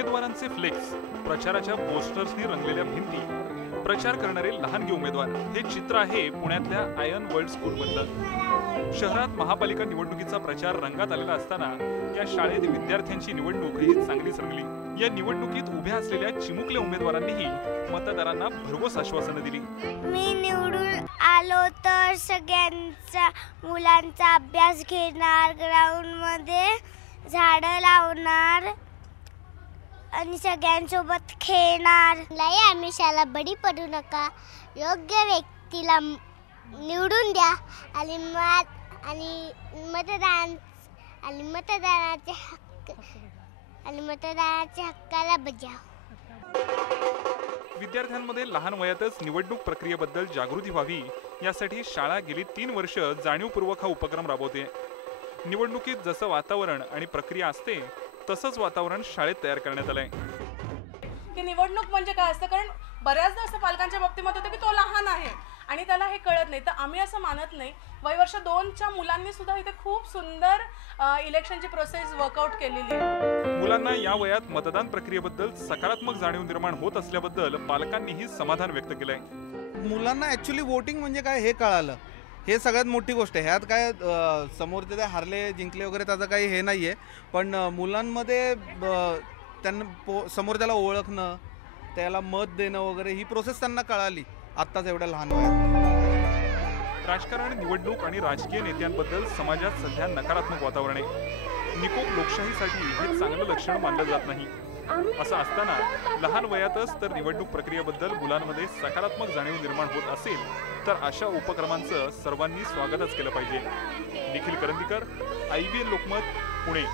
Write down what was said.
उमेदवारांचे फ्लेक्स, प्रचाराच्या पोस्टर्सनी रंगलेल्या भिंती, प्रचार करणारे लहानगे उमेदवार हे चित्र आहे पुण्यातल्या आयन वर्ल्ड स्कूल मधलं। शहरात महापालिका निवडणुकीचा प्रचार रंगात आलेला असताना या शाळेत विद्यार्थ्यांची निवडणूक ही चांगलीच रंगली। या निवडणुकीत उभ्या असलेल्या चिमुकल्या उमेदवारांनीही मतदारांना भरघोस आश्वासनं दिली। मी निवडून आलो तर सगळ्यांचा मुलांचा अभ्यास घेणार, ग्राउंड मध्ये झाडं लावणार आणि सगळ्यांसोबत खेळणार। लय आमिषाला बळी पडू नका, योग्य व्यक्तीला निवडून द्या आणि मतदानाचे हक्काला बजाव। विद्यार्थ्यांमध्ये लहान वयातच निवडणूक प्रक्रियेबद्दल जागृती व्हावी यासाठी शाळा गेली 3 वर्ष जाणीवपूर्वक हा उपक्रम राबवते। निवडणुकीत जसं वातावरण आणि प्रक्रिया असते तसंच वातावरण शाळेत तयार करण्यात आलंय। की निवडणूक म्हणजे काय असतं, कारण बऱ्याचदा असं पालकांच्या बाबतीमध्ये होतं की तो लहान आहे आणि त्याला हे कळत नाही। तर आम्ही असं मानत नाही। वयवर्ष 2च्या मुलांनी सुद्धा इथे खूप सुंदर इलेक्शनची प्रोसेस वर्कआउट केलेली आहे। मुलांना या वयात मतदान प्रक्रियेबद्दल सकारात्मक जाणीव निर्माण होत असल्याबद्दल पालकांनीही समाधान व्यक्त केलंय। मुलांना ॲक्च्युली वोटिंग म्हणजे काय हे कळालं, हे सगळ्यात मोठी गोष्ट आहे। ह्यात काय समोरचे ते हारले जिंकले वगैरे त्याचं काही हे नाही आहे, पण मुलांमध्ये त्यांना समोरच्याला ओळखणं, त्याला मत देणं वगैरे ही प्रोसेस त्यांना कळाली आत्ताच एवढ्या लहान वयात। राजकारण, निवडणूक आणि राजकीय नेत्यांबद्दल समाजात सध्या नकारात्मक वातावरण आहे। निकोप लोकशाहीसाठी हे चांगलं लक्षण मानलं जात नाही। असं असताना लहान वयातच तर निवडणूक प्रक्रियेबद्दल मुलांमध्ये सकारात्मक जाणीव निर्माण होत असेल तर अशा उपक्रमांचं सर्वांनी स्वागतच केलं पाहिजे। निखिल करंदीकर, IBN लोकमत, पुणे।